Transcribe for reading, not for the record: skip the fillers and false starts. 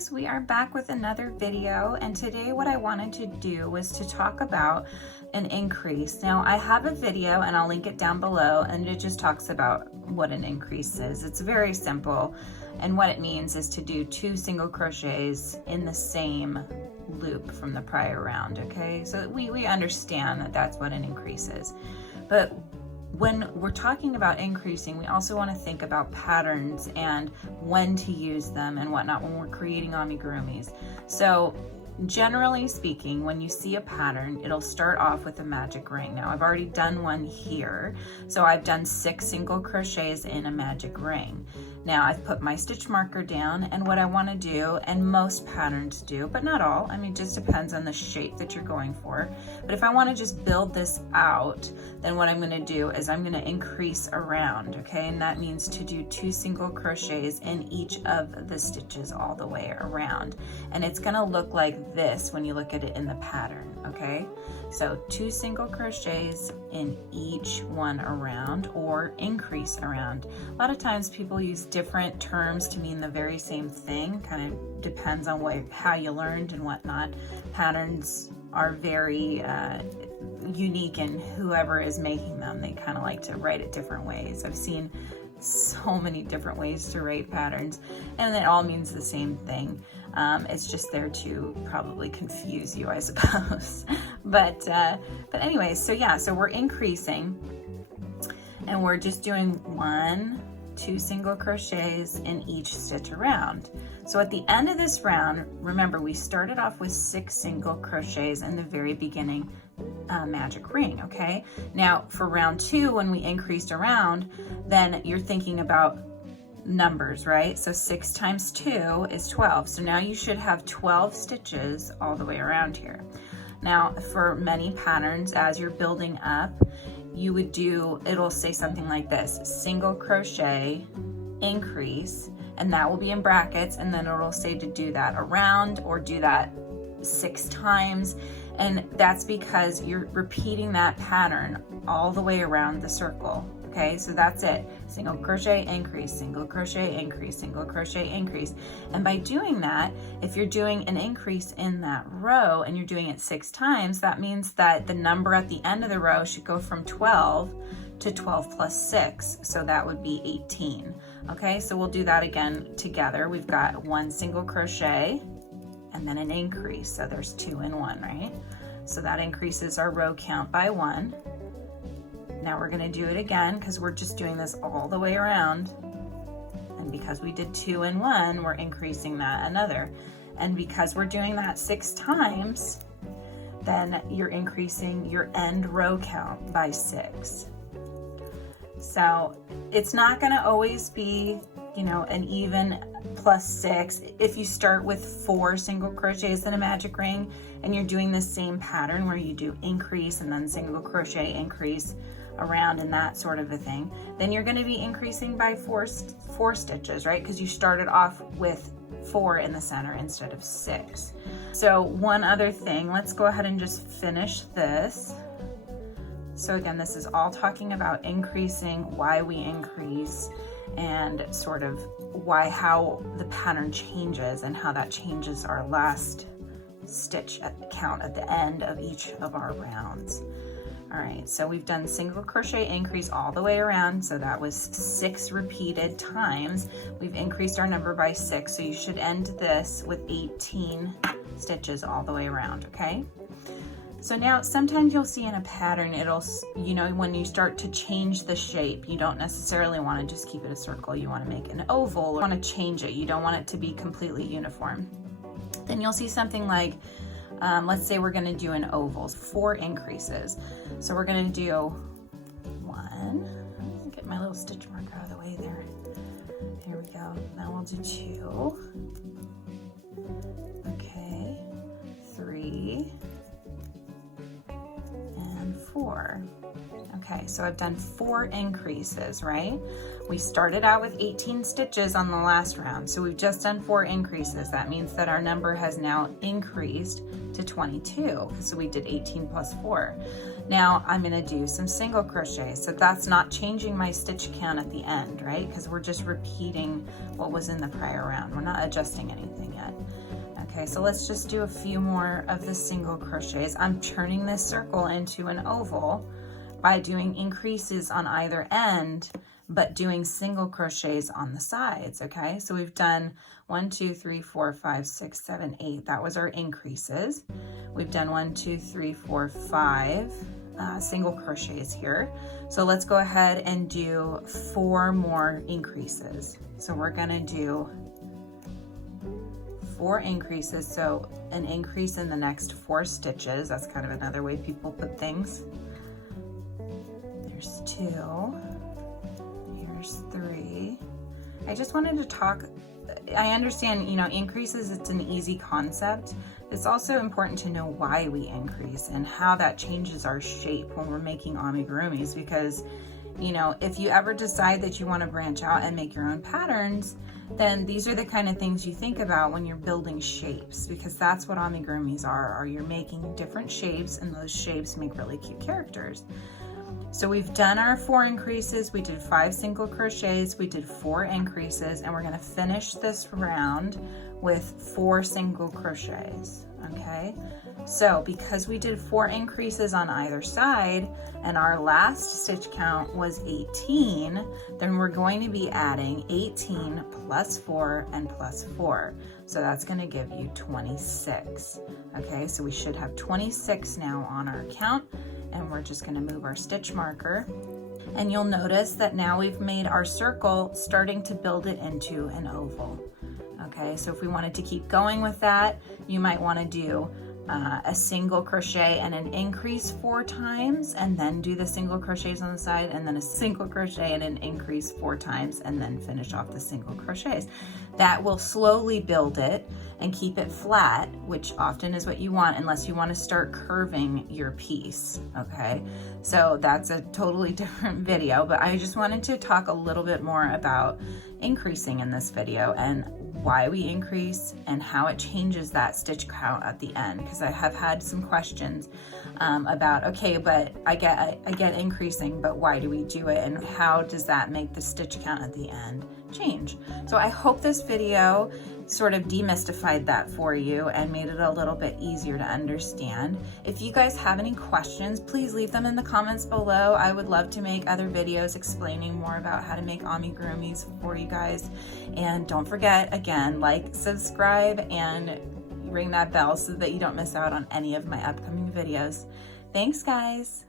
guys, we are back with another video, and today what I wanted to do was to talk about an increase. Now I have a video and I'll link it down below, and it just talks about what an increase is. It's very simple, and what it means is to do 2 single crochets in the same loop from the prior round. Okay, so we understand that that's what an increase is, but when we're talking about increasing, we also want to think about patterns and when to use them and whatnot when we're creating amigurumis. So generally speaking, when you see a pattern, it'll start off with a magic ring. Now I've already done one here, so I've done 6 single crochets in a magic ring. Now I've put my stitch marker down, and what I want to do, and most patterns do, but not all, I mean, it just depends on the shape that you're going for. But if I want to just build this out, then what I'm going to do is I'm going to increase around, okay? And that means to do 2 single crochets in each of the stitches all the way around. And it's going to look like this when you look at it in the pattern, okay? So 2 single crochets in each one around, or increase around. A lot of times people use different terms to mean the very same thing. Kind of depends on how you learned and whatnot. Patterns are very unique, and whoever is making them, they kind of like to write it different ways. I've seen so many different ways to write patterns, and it all means the same thing. It's just there to probably confuse you, I suppose. but anyways, so yeah, so we're increasing, and we're just doing 1, 2 single crochets in each stitch around. So at the end of this round, remember we started off with 6 single crochets in the very beginning magic ring, okay? Now for round 2, when we increased around, then you're thinking about numbers, right? So 6 times 2 is 12. So now you should have 12 stitches all the way around here. Now for many patterns, as you're building up, you would do, it'll say something like this: single crochet, increase, and that will be in brackets, and then it'll say to do that around or do that 6 times. And that's because you're repeating that pattern all the way around the circle. Okay, so that's it. Single crochet, increase, single crochet, increase, single crochet, increase. And by doing that, if you're doing an increase in that row and you're doing it 6 times, that means that the number at the end of the row should go from 12 to 12 plus 6. So that would be 18. Okay, so we'll do that again together. We've got 1 single crochet and then an increase. So there's 2 in 1, right? So that increases our row count by 1. Now we're going to do it again because we're just doing this all the way around. And because we did 2 in 1, we're increasing that another. And because we're doing that 6 times, then you're increasing your end row count by 6. So it's not going to always be, you know, an even plus 6. If you start with 4 single crochets in a magic ring and you're doing the same pattern where you do increase and then single crochet, increase, around, and that sort of a thing, then you're going to be increasing by 4 stitches, right? Because you started off with 4 in the center instead of 6. So one other thing, let's go ahead and just finish this. So again, this is all talking about increasing, why we increase, and sort of how the pattern changes and how that changes our last stitch count at the end of each of our rounds. All right, so we've done single crochet, increase all the way around. So that was 6 repeated times. We've increased our number by 6. So you should end this with 18 stitches all the way around, okay? So now sometimes you'll see in a pattern, it'll, you know, when you start to change the shape, you don't necessarily want to just keep it a circle. You want to make an oval, you want to change it. You don't want it to be completely uniform. Then you'll see something like, let's say we're going to do an oval, 4 increases. So we're going to do 1, get my little stitch marker out of the way there. Here we go. Now we'll do 2. Okay, 3 and 4. Okay, so I've done 4 increases, right? We started out with 18 stitches on the last round, so we've just done 4 increases. That means that our number has now increased to 22, so we did 18 plus 4. Now I'm gonna do some single crochet, so that's not changing my stitch count at the end, right? Because we're just repeating what was in the prior round. We're not adjusting anything yet. Okay, so let's just do a few more of the single crochets. I'm turning this circle into an oval by doing increases on either end, but doing single crochets on the sides, okay? So we've done 1, 2, 3, 4, 5, 6, 7, 8. That was our increases. We've done 1, 2, 3, 4, 5 single crochets here. So let's go ahead and do 4 more increases. So we're gonna do 4 increases, so an increase in the next 4 stitches. That's kind of another way people put things. There's 2. Here's 3. I just wanted to talk, I understand, you know, increases, it's an easy concept. It's also important to know why we increase and how that changes our shape when we're making amigurumis, because, you know, if you ever decide that you want to branch out and make your own patterns, then these are the kind of things you think about when you're building shapes, because that's what amigurumis are you're making different shapes, and those shapes make really cute characters. So we've done our 4 increases, we did 5 single crochets, we did 4 increases, and we're gonna finish this round with 4 single crochets, okay? So because we did 4 increases on either side and our last stitch count was 18, then we're going to be adding 18 plus 4 and plus 4. So that's gonna give you 26, okay? So we should have 26 now on our count, and we're just gonna move our stitch marker. And you'll notice that now we've made our circle, starting to build it into an oval. Okay, so if we wanted to keep going with that, you might wanna do a single crochet and an increase 4 times, and then do the single crochets on the side, and then a single crochet and an increase 4 times, and then finish off the single crochets. That will slowly build it and keep it flat, which often is what you want, unless you want to start curving your piece, okay? So that's a totally different video, but I just wanted to talk a little bit more about increasing in this video and why we increase and how it changes that stitch count at the end, because I have had some questions about, okay, but I get increasing, but why do we do it, and how does that make the stitch count at the end change? So I hope this video sort of demystified that for you and made it a little bit easier to understand. If you guys have any questions, please leave them in the comments below. I would love to make other videos explaining more about how to make amigurumis for you guys. And don't forget, again, like, subscribe, and ring that bell so that you don't miss out on any of my upcoming videos. Thanks, guys.